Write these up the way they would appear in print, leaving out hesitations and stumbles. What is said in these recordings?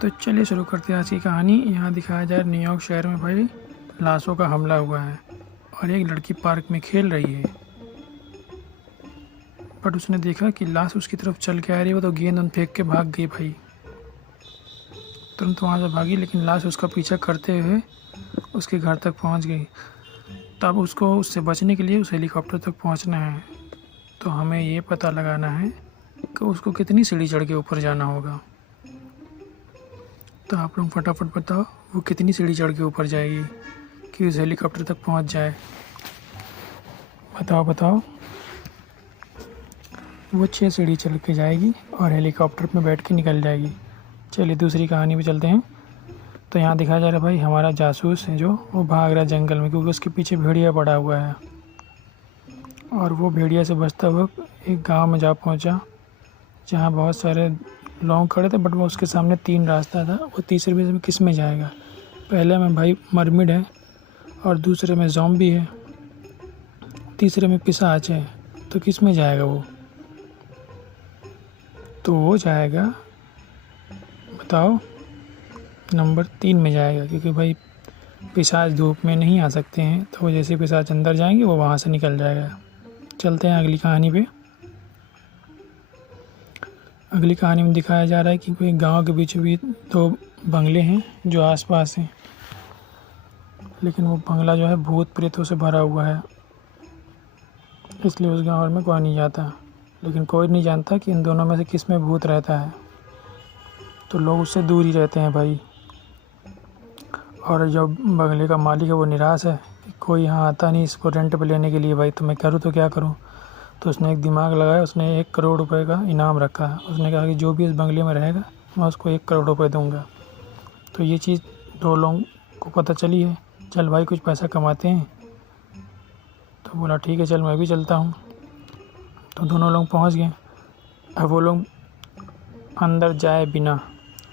तो चलिए शुरू करते हैं आज की कहानी। यहाँ दिखाया जाए न्यूयॉर्क शहर में भाई लाशों का हमला हुआ है और एक लड़की पार्क में खेल रही है। बट उसने देखा कि लाश उसकी तरफ चल के आ रही है, वो तो गेंद उन फेंक के भाग गई भाई। तुरंत वहाँ से भागी, लेकिन लाश उसका पीछा करते हुए उसके घर तक पहुँच गई। तब उसको उससे बचने के लिए उस हेलीकॉप्टर तक पहुँचना है। तो हमें ये पता लगाना है कि उसको कितनी सीढ़ी चढ़ के ऊपर जाना होगा। तो आप लोग फटाफट बताओ वो कितनी सीढ़ी चढ़ के ऊपर जाएगी कि उस हेलीकॉप्टर तक पहुंच जाए। बताओ बताओ। वो 6 सीढ़ी चढ़ के जाएगी और हेलीकॉप्टर में बैठ के निकल जाएगी। चलिए दूसरी कहानी पे चलते हैं। तो यहाँ दिखाया जा रहा है भाई हमारा जासूस है जो वो भाग रहा है जंगल में, क्योंकि उसके पीछे भेड़िया पड़ा हुआ है। और वो भेड़िया से बचता हुआ एक गाँव में जा पहुँचा जहाँ बहुत सारे लोग खड़े थे। बट वो उसके सामने 3 रास्ता था। वो तीसरे में किस में जाएगा? पहले में भाई मरमिड है और दूसरे में ज़ॉम्बी है, तीसरे में पिशाच है। तो किस में जाएगा वो? तो वो जाएगा, बताओ, नंबर 3 में जाएगा, क्योंकि भाई पिशाच धूप में नहीं आ सकते हैं। तो वो जैसे पिशाच अंदर जाएंगे वो वहाँ से निकल जाएगा। चलते हैं अगली कहानी पे। अगली कहानी में दिखाया जा रहा है कि कोई गांव के बीचों बीच 2 बंगले हैं जो आसपास हैं, लेकिन वो बंगला जो है भूत प्रेतों से भरा हुआ है, इसलिए उस गांव में कोई नहीं जाता। लेकिन कोई नहीं जानता कि इन दोनों में से किस में भूत रहता है, तो लोग उससे दूर ही रहते हैं भाई। और जो बंगले का मालिक है वो निराश है कि कोई यहाँ आता नहीं इसको रेंट पे लेने के लिए। भाई तो मैं करूँ तो क्या करूँ? तो उसने एक दिमाग लगाया, उसने 1 करोड़ रुपए का इनाम रखा। उसने कहा कि जो भी इस बंगले में रहेगा मैं उसको 1 करोड़ रुपए दूंगा। तो ये चीज़ 2 लोगों को पता चली है। चल भाई कुछ पैसा कमाते हैं। तो बोला ठीक है चल मैं भी चलता हूँ। तो दोनों लोग पहुँच गए। अब वो लोग अंदर जाए बिना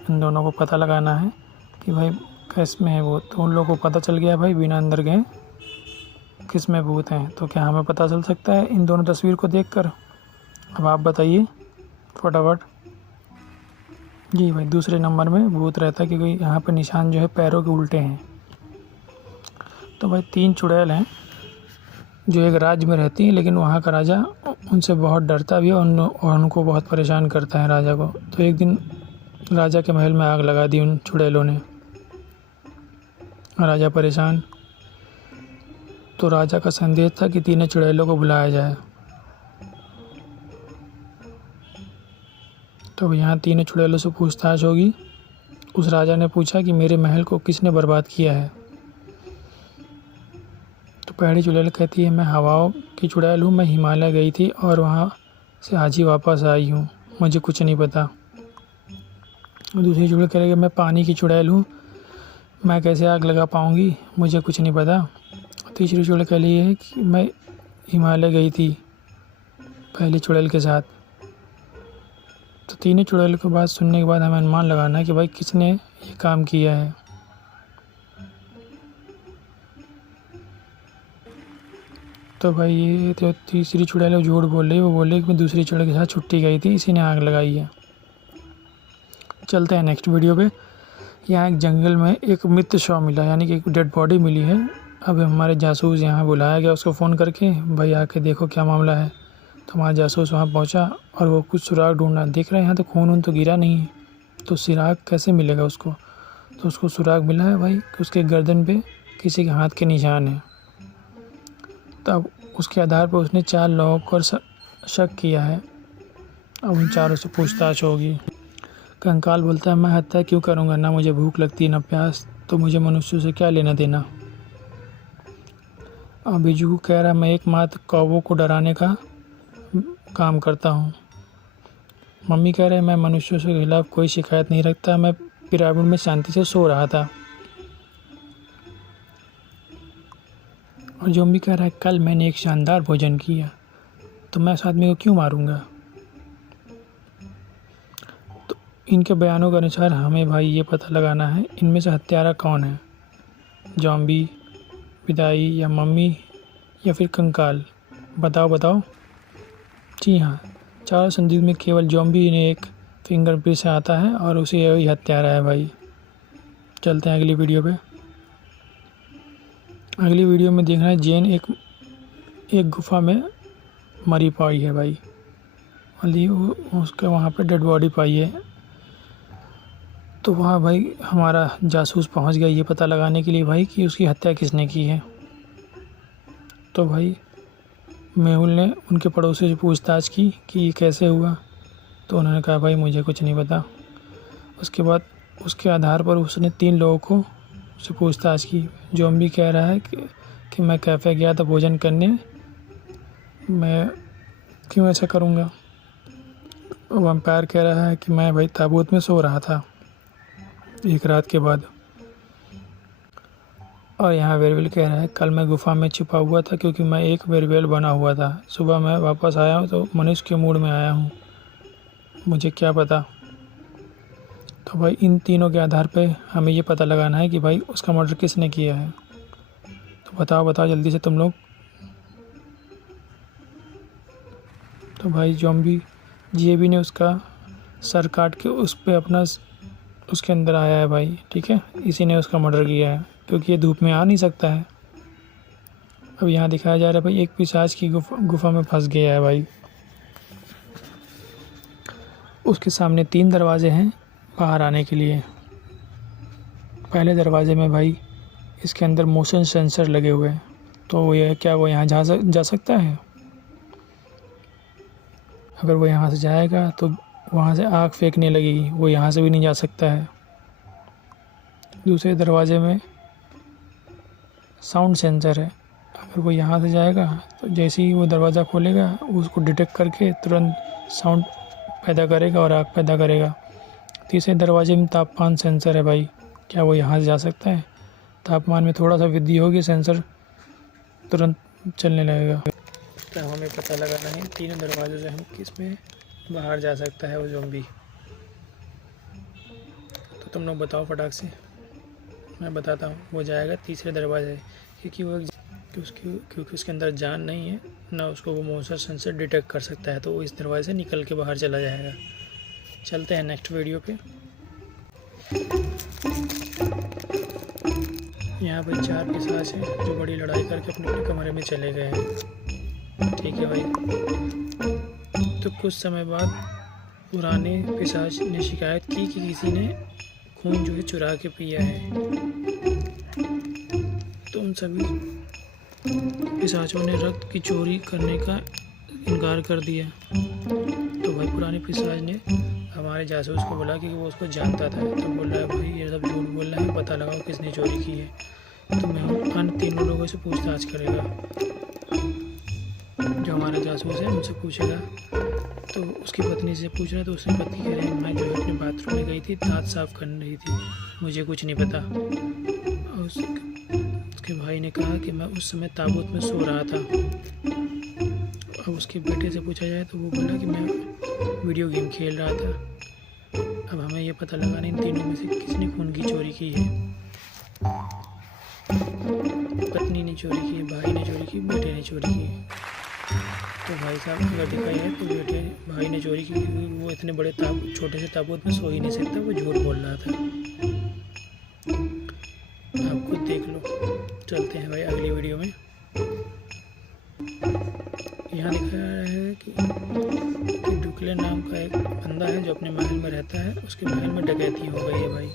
इन दोनों को पता लगाना है कि भाई किस में है वो। तो उन लोगों को पता चल गया भाई बिना अंदर गए किस में भूत हैं। तो क्या हमें पता चल सकता है इन दोनों तस्वीर को देखकर? अब आप बताइए फटाफट। जी भाई दूसरे नंबर में भूत रहता है, क्योंकि यहाँ पे निशान जो है पैरों के उल्टे हैं। तो भाई 3 चुड़ैल हैं जो एक राज्य में रहती हैं, लेकिन वहाँ का राजा उनसे बहुत डरता भी है और उनको बहुत परेशान करता है राजा को। तो एक दिन राजा के महल में आग लगा दी उन चुड़ैलों ने। राजा परेशान। तो राजा का संदेश था कि 3 चुड़ैलों को बुलाया जाए। तो यहाँ 3 चुड़ैलों से पूछताछ होगी। उस राजा ने पूछा कि मेरे महल को किसने बर्बाद किया है? तो पहली चुड़ैल कहती है मैं हवाओं की चुड़ैल हूँ, मैं हिमालय गई थी और वहाँ से आज ही वापस आई हूँ, मुझे कुछ नहीं पता। दूसरी चुड़ैल कह रही है मैं पानी की चुड़ैल हूँ, मैं कैसे आग लगा पाऊँगी, मुझे कुछ नहीं पता। तीसरी चुड़ैल कह रही है कि मैं हिमालय गई थी पहली चुड़ैल के साथ। तो 3 चुड़ैल की बात सुनने के बाद हमें अनुमान लगाना है कि भाई किसने ये काम किया है। तो भाई ये तो तीसरी चुड़ैल झूठ बोल रही है। वो बोल रही है कि मैं दूसरी चुड़ैल के साथ छुट्टी गई थी, इसी ने आग लगाई है। चलते हैं नेक्स्ट वीडियो पे। यहाँ एक जंगल में एक मृत शव मिला, यानी कि एक डेड बॉडी मिली है। अब हमारे जासूस यहाँ बुलाया गया उसको फ़ोन करके, भाई आके देखो क्या मामला है। तो हमारा जासूस वहाँ पहुँचा और वो कुछ सुराग ढूंढना देख रहे हैं। यहाँ तो खून वून तो गिरा नहीं है, तो सुराग कैसे मिलेगा उसको? तो उसको सुराग मिला है भाई कि उसके गर्दन पे किसी के हाथ के निशान है। तब उसके आधार पर उसने 4 लोगों को शक किया है। अब उन चारों से पूछताछ होगी। कंकाल बोलता है मैं हत्या क्यों करूँगा, ना मुझे भूख लगती ना प्यास, तो मुझे मनुष्यों से क्या लेना देना। और बिजू कह रहा मैं एकमात्र कौवों को डराने का काम करता हूँ। मम्मी कह रहे मैं मनुष्यों के खिलाफ कोई शिकायत नहीं रखता, मैं पिरामिड में शांति से सो रहा था। और ज़ॉम्बी कह रहा है कल मैंने एक शानदार भोजन किया, तो मैं उस आदमी को क्यों मारूंगा। तो इनके बयानों के अनुसार हमें भाई ये पता लगाना है इनमें से हत्यारा कौन है, ज़ॉम्बी, विदाई या मम्मी या फिर कंकाल। बताओ बताओ। जी हाँ, 4 संदिग्ध में केवल ज़ॉम्बी ने एक फिंगरप्रिंट से आता है और उसी वही हत्यारा है भाई। चलते हैं अगली वीडियो पे। अगली वीडियो में देखना है जेन एक गुफा में मरी पाई है भाई, वाली उसके वहाँ पे डेड बॉडी पाई है। तो वहाँ भाई हमारा जासूस पहुँच गया ये पता लगाने के लिए भाई कि उसकी हत्या किसने की है। तो भाई मेहुल ने उनके पड़ोसी से पूछताछ की कि ये कैसे हुआ, तो उन्होंने कहा भाई मुझे कुछ नहीं पता। उसके बाद उसके आधार पर उसने 3 लोगों को से पूछताछ की। ज़ॉम्बी कह रहा है कि मैं कैफ़े गया था भोजन करने, मैं क्यों ऐसा करूँगा। वैम्पायर कह रहा है कि मैं भाई ताबूत में सो रहा था एक रात के बाद। और यहाँ वेरविल कह रहा है कल मैं गुफा में छिपा हुआ था क्योंकि मैं एक वेरविल बना हुआ था। सुबह मैं वापस आया हूँ तो मनुष्य के मूड में आया हूँ, मुझे क्या पता। तो भाई इन तीनों के आधार पे हमें ये पता लगाना है कि भाई उसका मर्डर किसने किया है। तो बताओ जल्दी से तुम लोग। तो भाई ज़ॉम्बी जेबी ने उसका सर काट के उस पे अपना उसके अंदर आया है भाई, ठीक है। इसी ने उसका मर्डर किया है क्योंकि ये धूप में आ नहीं सकता है। अब यहाँ दिखाया जा रहा है भाई एक पिशाच की गुफा में फंस गया है भाई। उसके सामने 3 दरवाजे हैं बाहर आने के लिए। पहले दरवाजे में भाई इसके अंदर मोशन सेंसर लगे हुए हैं, तो वो यहाँ जा सकता है। अगर वो यहाँ से जाएगा तो वहाँ से आग फेंकने लगेगी, वो यहाँ से भी नहीं जा सकता है। दूसरे दरवाजे में साउंड सेंसर है, अगर वो यहाँ से जाएगा तो जैसे ही वो दरवाज़ा खोलेगा उसको डिटेक्ट करके तुरंत साउंड पैदा करेगा और आग पैदा करेगा। तीसरे दरवाजे में तापमान सेंसर है भाई, क्या वो यहाँ से जा सकता है। तापमान में थोड़ा सा वृद्धि होगी तो तुरंत चलने लगेगा। तो हमें पता लगाना है 3 दरवाज़ों से हम किस में बाहर जा सकता है वो ज़ॉम्बी। तो तुम लोग बताओ फटाक से। मैं बताता हूँ, वो जाएगा तीसरे दरवाजे क्योंकि उसके अंदर जान नहीं है ना, उसको वो मोशन सेंसर डिटेक्ट कर सकता है, तो वो इस दरवाजे से निकल के बाहर चला जाएगा। चलते हैं नेक्स्ट वीडियो पे। यहाँ पे 4 पिशाच हैं जो बड़ी लड़ाई करके अपने अपने कमरे में चले गए हैं, ठीक है भाई। तो कुछ समय बाद पुराने पिशाच ने शिकायत की कि किसी ने खून जो है चुरा के पिया है। तो उन सभी पिशाचों ने रक्त की चोरी करने का इनकार कर दिया। तो भाई पुराने पिशाच ने हमारे जासूस को बोला कि वो उसको जानता था, तो बोल रहा है भाई ये सब झूठ बोल रहा है, पता लगाओ किसने चोरी की है। तो मैं अन्य 3 लोगों से पूछताछ करेगा। जो हमारा जासूस है उनसे पूछेगा, तो उसकी पत्नी से पूछ रहा है तो उसकी पत्नी कह रही है मैं जो है अपने बाथरूम में गई थी, दांत साफ कर रही थी, मुझे कुछ नहीं पता। और उसके भाई ने कहा कि मैं उस समय ताबूत में सो रहा था। अब उसके बेटे से पूछा जाए तो वो बोला कि मैं वीडियो गेम खेल रहा था। अब हमें ये पता लगाना इन तीनों में से किसने खून की चोरी की है। पत्नी ने चोरी की, भाई ने चोरी की, बेटे ने चोरी की। तो भाई साहब अगर देखा जाए तो बेटे भाई ने चोरी की, वो इतने बड़े छोटे से ताबूत में सो ही नहीं सकता, वो झूठ बोल रहा था। आप खुद देख लो। चलते हैं भाई अगली वीडियो में। यहाँ दिखाया है कि डुकले नाम का एक बंदा है जो अपने महल में रहता है, उसके महल में डकैती हो गई है भाई।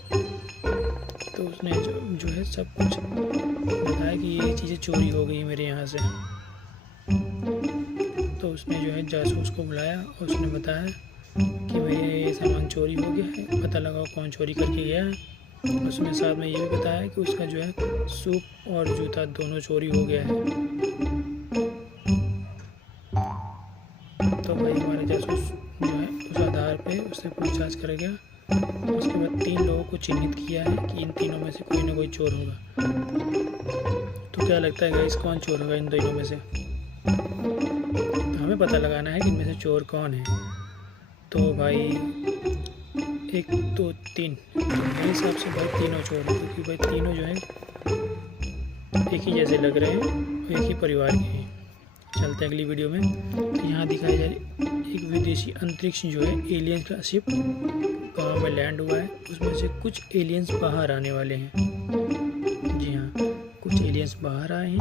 तो उसने जो है सब कुछ बताया कि ये चीज़ें चोरी हो गई मेरे यहाँ से। तो उसने जो है जासूस को बुलाया और उसने बताया कि मेरे ये सामान चोरी हो गया है, पता लगाओ कौन चोरी करके गया है। उसने साथ में ये भी बताया कि उसका जो है सूप और जूता दोनों चोरी हो गया है। तो भाई हमारा जासूस जो है उस आधार पे उससे पूछताछ करेगा। उसके बाद 3 लोगों को चिन्हित किया है कि इन तीनों में से कोई ना कोई चोर होगा। तो क्या लगता है गाइस कौन चोर होगा इन तीनों में से। तो हमें पता लगाना है कि इनमें से चोर कौन है। तो भाई 1 2 3 मेरे हिसाब से भाई तीनों चोर हैं, क्योंकि भाई तीनों जो है एक ही जैसे लग रहे हैं और एक ही परिवार के हैं। चलते हैं अगली वीडियो में। तो यहाँ दिखाया जा एक विदेशी अंतरिक्ष जो है एलियंस का शिप गाँव में लैंड हुआ है। उसमें से कुछ एलियंस बाहर आने वाले हैं। जी हाँ, कुछ एलियंस बाहर आए हैं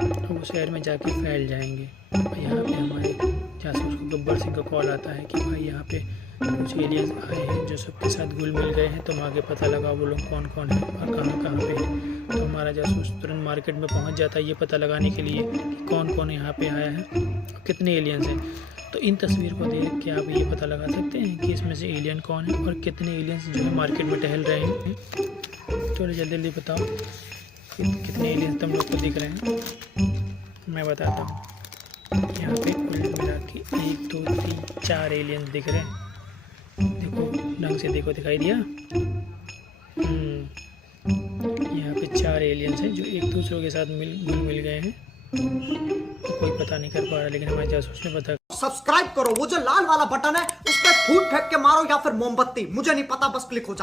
और वो शहर में जाके फैल जाएंगे। यहाँ पे हमारे जासूस को गब्बर सिंह का कॉल आता है कि भाई यहाँ पे कुछ एलियंस आए हैं जो सबके साथ घुल मिल गए हैं, तुम आगे पता लगाओ वो लोग कौन कौन है और कहाँ कहाँ पे है। तो हमारा जासूस तुरंत मार्केट में पहुँच जाता है ये पता लगाने के लिए कि कौन कौन यहाँ पे आया है और कितने एलियंस हैं। तो इन तस्वीर को देख के आप ये पता लगा सकते हैं कि इसमें से एलियन कौन है और कितने एलियंस जो है मार्केट में टहल रहे हैं। चलो जल्दी जल्दी बताओ कितने एलियंस तुम लोग को दिख रहे हैं। मैं बताता हूँ, यहाँ पे कुल मिला के 1 2 3 4 एलियंस दिख रहे हैं। देखो ढंग से देखो, दिखाई दिया? यहाँ पे 4 एलियंस हैं जो एक दूसरे के साथ घुल मिल गए हैं। तो कोई पता नहीं कर पा रहा, लेकिन हमारे जासूस ने पता। सब्सक्राइब करो, वो जो लाल वाला बटन है उस पर फूट फेंक के मारो या फिर मोमबत्ती, मुझे नहीं पता, बस क्लिक हो जाए।